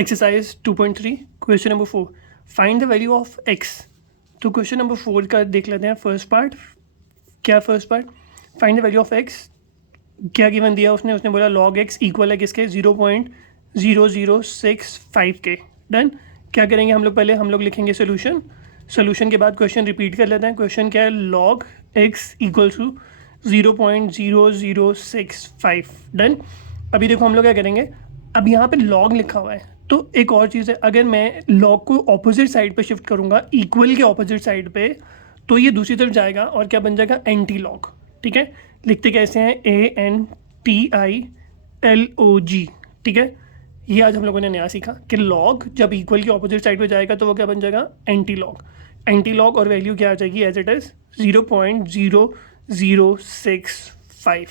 Exercise 2.3 question number 4 find the value of x. तो question number 4 का देख लेते हैं फर्स्ट पार्ट। क्या first part? Find the value of x. क्या गिवन दिया उसने बोला लॉग एक्स इक्वल है किसके 0.0065 के। डन। क्या करेंगे हम लोग? पहले हम लोग लिखेंगे सोल्यूशन के बाद क्वेश्चन रिपीट कर लेते हैं। क्वेश्चन क्या है? Log x equal to 0.0065। Done. अभी देखो हम लोग क्या करेंगे, अब यहाँ पे लॉग लिखा हुआ है तो एक और चीज़ है, अगर मैं लॉग को ऑपोजिट साइड पे शिफ्ट करूँगा इक्वल के ऑपोजिट साइड पे, तो ये दूसरी तरफ जाएगा और क्या बन जाएगा? Anti log. ठीक है, लिखते कैसे हैं? ANTILOG। ठीक है, ये आज हम लोगों ने नया सीखा कि लॉग जब इक्वल की ऑपोजिट साइड पे जाएगा तो वो क्या बन जाएगा? Antilog. एंटी लॉग और वैल्यू क्या आ जाएगी? As it is 0.0065।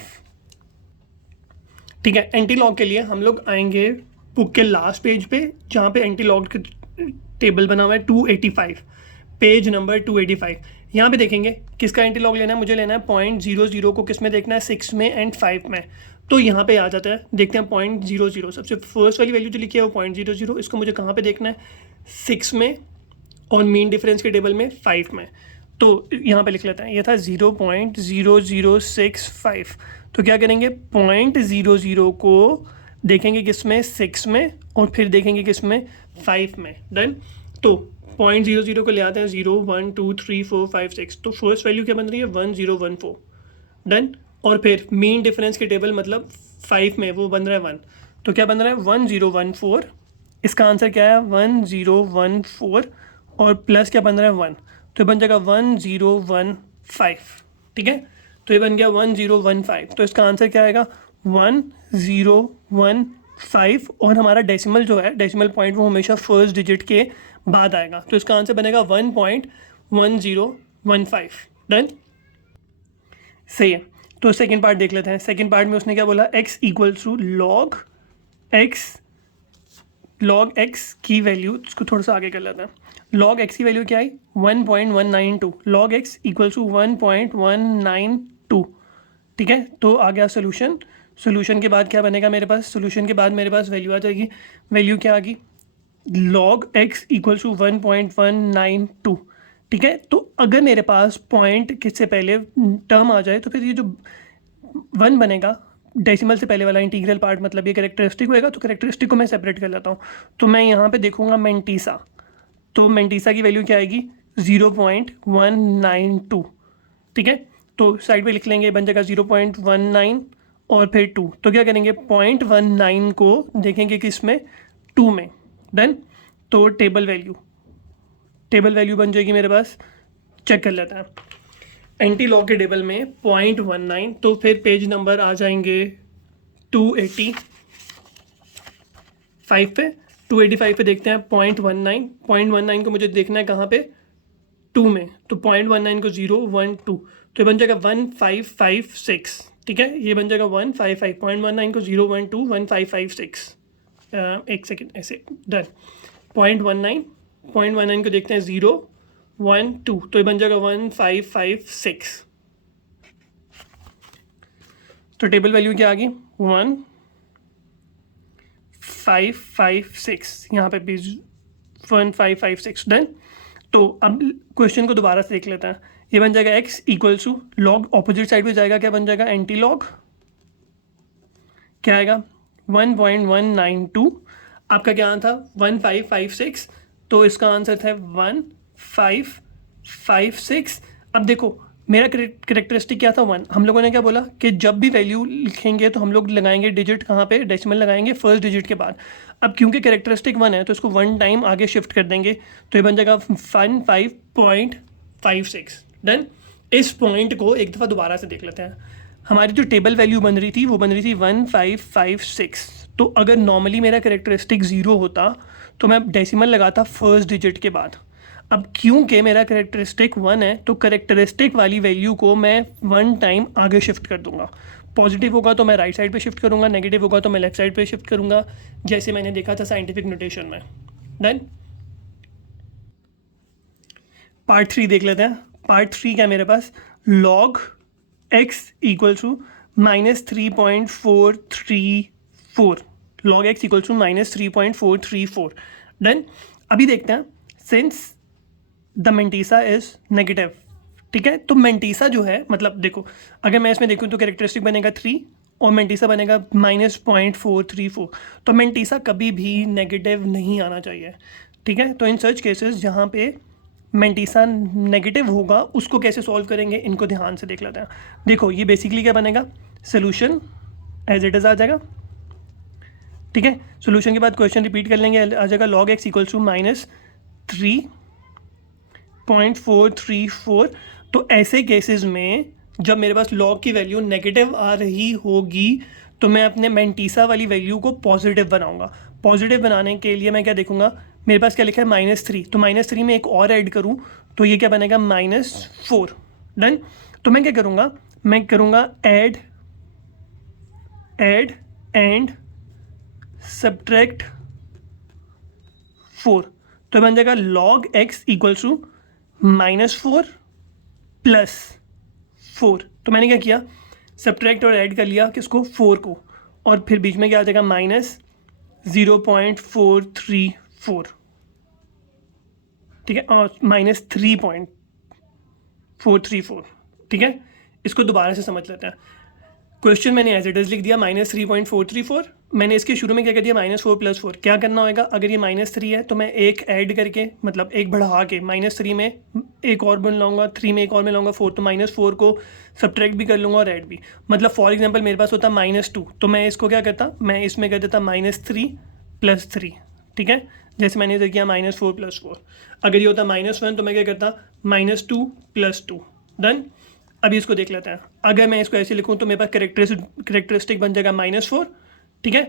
ठीक है, एंटी लॉग के लिए हम लोग आएंगे बुक के लास्ट पेज पे जहाँ पे एंटी लॉग का टेबल बना हुआ है 285, पेज नंबर 285। यहाँ पे देखेंगे किसका एंटी लॉग लेना है। मुझे लेना है 0.00 को किस में देखना है? 6 में एंड 5 में। तो यहाँ पे आ जाता है, देखते हैं 0.00 सबसे फर्स्ट वाली वैल्यू जो लिखी है वो 0.00। इसको मुझे कहाँ पे देखना है? 6 में और मीन डिफरेंस के टेबल में 5 में। तो यहाँ पे लिख लेते हैं, ये था 0.0065। तो क्या करेंगे? 0.00 को देखेंगे किस में? 6 में, और फिर देखेंगे किस में? 5 में। डन। तो 0.00 को ले आते हैं 0 1 2 3 4 5 6। तो फर्स्ट वैल्यू क्या बन रही है? 1014। डन। और फिर मीन डिफरेंस के टेबल मतलब 5 में वो बन रहा है 1। तो क्या बन रहा है? 1014। इसका आंसर क्या है? 1014 और प्लस क्या बन रहा है? 1। तो ये बन जाएगा 1015। ठीक है, तो ये बन गया 1015। तो इसका आंसर क्या आएगा? 1015। और हमारा डेसिमल जो है, डेसिमल पॉइंट, वो हमेशा फर्स्ट डिजिट के बाद आएगा। तो इसका आंसर बनेगा 1.1015। डन। सही है। तो सेकेंड पार्ट देख लेते हैं। सेकेंड पार्ट में उसने क्या बोला? X equal to log x की वैल्यू, इसको थोड़ा सा आगे कर लेते हैं। लॉग एक्स की वैल्यू क्या आई? 1.192। Log x equal to 1.192। ठीक है, तो आ गया सोल्यूशन के बाद क्या बनेगा मेरे पास? सोल्यूशन के बाद मेरे पास वैल्यू आ जाएगी। वैल्यू क्या आ गई? Log x equal to 1.192। ठीक है, तो अगर मेरे पास पॉइंट किससे पहले टर्म आ जाए तो फिर ये जो 1 बनेगा डेसिमल से पहले वाला इंटीग्रल पार्ट, मतलब ये कैरेक्टरिस्टिक होएगा। तो कैरेक्टरिस्टिक को मैं सेपरेट कर लेता हूँ। तो मैं यहाँ पे देखूँगा मेंटीसा। तो मेंटीसा की वैल्यू क्या आएगी? 0.192। ठीक है, तो साइड पे लिख लेंगे, बन जाएगा 0.19 और फिर 2। तो क्या करेंगे? 0.19 को देखेंगे किस में? 2 में। डन। तो टेबल वैल्यू बन जाएगी मेरे पास। चेक कर लेते हैं एंटी लॉग के टेबल में 0.19। तो फिर पेज नंबर आ जाएंगे 285 पे। 285 पे देखते हैं 0.19 को मुझे देखना है कहाँ पे? 2 में। तो 0.19 को 0 1 2, तो ये बन जाएगा 1556। ठीक है, ये बन जाएगा 155। 0.19 को 0 1 2 1556। एक सेकेंड, ऐसे। डन। 0.19 को देखते हैं 0 1 2, तो ये बन जाएगा 1556। तो टेबल वैल्यू क्या आ गई? 1556। यहाँ पे भी 1556। डन। तो अब क्वेश्चन को दोबारा से देख लेते हैं। ये बन जाएगा x equal to log opposite side पे जाएगा, क्या बन जाएगा? Antilog. क्या आएगा? 1.192। आपका क्या था? 1556। तो इसका आंसर था 1556। अब देखो मेरा करेक्टरिस्टिक क्या था? 1। हम लोगों ने क्या बोला कि जब भी वैल्यू लिखेंगे तो हम लोग लगाएंगे डिजिट कहाँ पे? डेसिमल लगाएंगे फर्स्ट डिजिट के बाद। अब क्योंकि करेक्टरिस्टिक 1 है तो इसको 1 टाइम आगे शिफ्ट कर देंगे, तो ये बन जाएगा 15.56। डन। इस पॉइंट को एक दफ़ा दोबारा से देख लेते हैं। हमारी जो टेबल वैल्यू बन रही थी वो बन रही थी 1556। तो अगर नॉर्मली मेरा करेक्टरिस्टिक 0 होता तो मैं डेसिमल लगाता फर्स्ट डिजिट के बाद। अब क्योंकि मेरा करेक्टरिस्टिक 1 है तो करेक्टरिस्टिक वाली वैल्यू को मैं 1 टाइम आगे शिफ्ट कर दूंगा। पॉजिटिव होगा तो मैं राइट साइड पे शिफ्ट करूंगा, नेगेटिव होगा तो मैं लेफ्ट साइड पे शिफ्ट करूंगा, जैसे मैंने देखा था साइंटिफिक नोटेशन में। डन। पार्ट 3 देख लेते हैं। पार्ट 3 क्या मेरे पास? Log x equal to -3.434। log x equals to -3.434। Done. अभी देखते हैं, since the mantissa is negative, ठीक है, तो मेंटीसा जो है, मतलब देखो अगर मैं इसमें देखूँ तो कैरेक्टरिस्टिक बनेगा 3 और मेंटीसा बनेगा -0.434। तो मेंटीसा कभी भी नेगेटिव नहीं आना चाहिए, ठीक है। तो इन सच केसेस जहाँ पे मेंटीसा नेगेटिव होगा उसको कैसे सॉल्व करेंगे, इनको ध्यान से देख लेते हैं। देखो ये बेसिकली क्या बनेगा, सोल्यूशन एज इट इज़ आ जाएगा, ठीक है। सोल्यूशन के बाद क्वेश्चन रिपीट कर लेंगे, आ जाएगा log x इक्वल्स टू -3.434। तो ऐसे केसेस में जब मेरे पास log की वैल्यू नेगेटिव आ रही होगी तो मैं अपने मेंटीसा वाली वैल्यू को पॉजिटिव बनाऊंगा। पॉजिटिव बनाने के लिए मैं क्या देखूंगा, मेरे पास क्या लिखा है -3, तो -3 में एक और ऐड करूं तो ये क्या बनेगा -4। डन। तो मैं क्या करूंगा, मैं करूंगा ऐड एंड सब्ट्रैक्ट 4। तो बन जाएगा log x इक्वल्स टू -4 + 4। तो मैंने क्या किया, सब्ट्रैक्ट और ऐड कर लिया किसको, 4 को, और फिर बीच में क्या आ जाएगा -0.434, ठीक है, और -3.434, ठीक है। इसको दोबारा से समझ लेते हैं। क्वेश्चन मैंने एज इट इज़ लिख दिया -3.434। मैंने इसके शुरू में क्या कर दिया, -4 + 4। क्या करना होगा, अगर ये -3 है तो मैं एक ऐड करके, मतलब एक बढ़ा के, -3 में एक और बन लाऊंगा, 3 में एक और मिलाऊंगा 4, तो -4 को सब्ट्रैक्ट भी कर लूँगा और ऐड भी। मतलब फॉर एग्जांपल मेरे पास होता -2, तो मैं इसको क्या करता, मैं इसमें कर देता -3 + 3, ठीक है। जैसे मैंने इधर किया -4 + 4। अगर ये होता -1 तो मैं क्या करता, -2 + 2। डन। अभी इसको देख लेते हैं। अगर मैं इसको ऐसे लिखूँ तो मेरे पास करेक्टरिस्टिक बन जाएगा -4, ठीक है।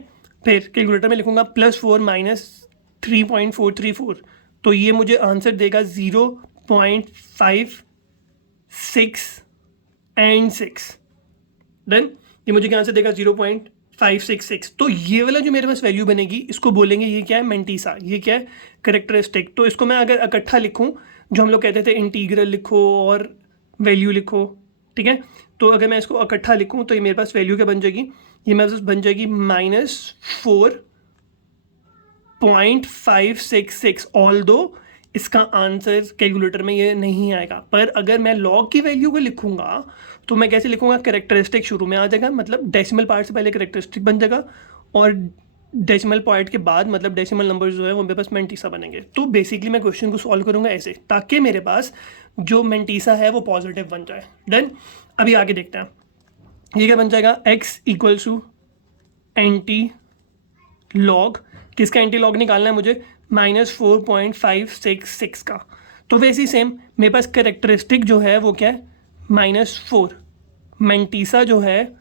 फिर कैलकुलेटर में लिखूँगा +4 -3.434, तो ये मुझे आंसर देगा 0.56 एंड 6। डन। ये मुझे क्या आंसर देगा 0.566। तो ये वाला जो मेरे पास वैल्यू बनेगी इसको बोलेंगे ये क्या है, मेंटीसा। ये क्या है, करेक्टरिस्टिक। तो इसको मैं अगर इकट्ठा लिखूँ, जो हम लोग कहते थे इंटीग्रल लिखो और वैल्यू लिखो, ठीक है। तो अगर मैं इसको इकट्ठा लिखूँ तो ये मेरे पास वैल्यू क्या बन जाएगी, ये मेरे पास बन जाएगी -4.566। ऑल दो इसका आंसर कैलकुलेटर में ये नहीं आएगा, पर अगर मैं लॉग की वैल्यू को लिखूंगा तो मैं कैसे लिखूंगा, करेक्टरिस्टिक शुरू में आ जाएगा, मतलब डेसिमल पार्ट से पहले करेक्टरिस्टिक बन जाएगा, और डेसिमल पॉइंट के बाद मतलब डेसिमल नंबर जो है वो मेरे पास मेंटीसा बनेंगे। तो बेसिकली मैं क्वेश्चन को सॉल्व करूंगा ऐसे, ताकि मेरे पास जो मेंटीसा है वो पॉजिटिव बन जाए। डन। अभी आगे देखते हैं, ये क्या बन जाएगा, x equals to antilog, किसका एंटी लॉग निकालना है मुझे, -4.566 का। तो वैसे ही सेम मेरे पास करेक्टरिस्टिक जो है वो क्या है, -4। मेंटीसा जो है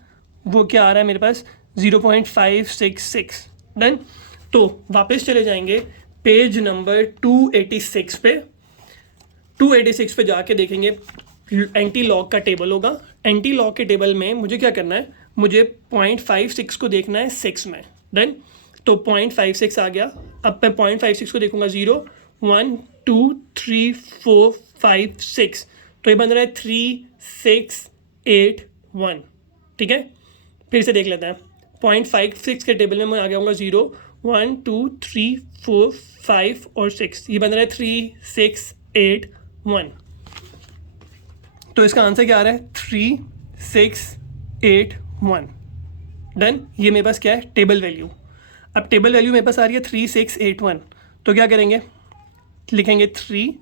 वो क्या आ रहा है मेरे पास, 0.566। डन। तो वापस चले जाएंगे पेज नंबर 286 पे। 286 पे जाके देखेंगे एंटी लॉग का टेबल होगा। एंटी लॉग के टेबल में मुझे क्या करना है, मुझे 0.56 को देखना है 6 में। डन। तो 0.56 आ गया। अब मैं 0.56 को देखूंगा 0 1 2 3 4 5 6, तो ये बन रहा है 3 6 8 1, ठीक है। फिर से देख लेते हैं, 0.56 के टेबल में मैं आ गया हूँ 0 1 2 3 4 5 और 6, ये बन रहा है 3 6 8 1। तो इसका आंसर क्या आ रहा है, 3 6 8 1। डन। ये मेरे पास क्या है, टेबल वैल्यू। अब टेबल वैल्यू मेरे पास आ रही है 3 6 8 1, तो क्या करेंगे, लिखेंगे 3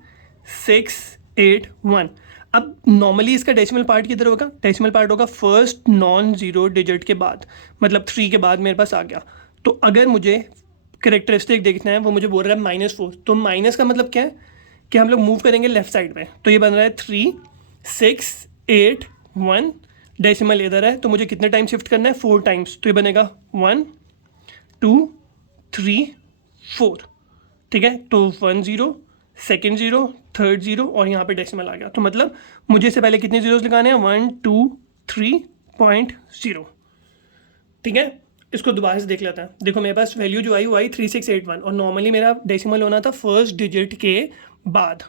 6 8 1। अब नॉर्मली इसका डेसिमल पार्ट किधर होगा, डेसिमल पार्ट होगा फर्स्ट नॉन जीरो डिजिट के बाद, मतलब 3 के बाद मेरे पास आ गया। तो अगर मुझे करेक्टरिस्टिक देखना है, वो मुझे बोल रहा है -4, तो माइनस का मतलब क्या है कि हम लोग मूव करेंगे लेफ्ट साइड में। तो ये बन रहा है 3 6 8 1, डेसिमल इधर है तो मुझे कितने टाइम शिफ्ट करना है, 4 टाइम्स। तो ये बनेगा 1 2 3 4, ठीक है। तो 1 0 सेकेंड 0 थर्ड 0 और यहाँ पे डेसिमल आ गया। तो मतलब मुझे इससे पहले कितने जीरोस लगाने हैं, 1 2 3.0, ठीक है। इसको दोबारा से देख लेते हैं। देखो मेरे पास वैल्यू जो आई वो आई 3681, और नॉर्मली मेरा डेसिमल होना था फर्स्ट डिजिट के बाद,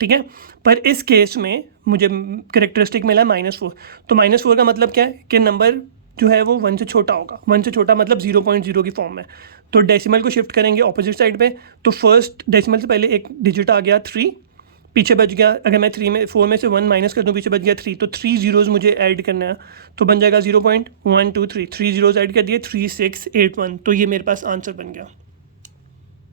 ठीक है। पर इस केस में मुझे करेक्टरिस्टिक मिला -4। तो -4 का मतलब क्या है कि नंबर जो है वो 1 से छोटा होगा। 1 से छोटा मतलब 0.0 की फॉर्म में। तो डेसिमल को शिफ्ट करेंगे ऑपोजिट साइड पे, तो फर्स्ट डेसिमल से पहले एक डिजिट आ गया 3, पीछे बच गया, अगर मैं 4 में से 1 माइनस कर दूँ, पीछे बच गया 3, तो 3 जीरोज़ मुझे ऐड करना है, तो बन जाएगा 0.123, 3 जीरोज़ ऐड कर दिए 3681, तो ये मेरे पास आंसर बन गया।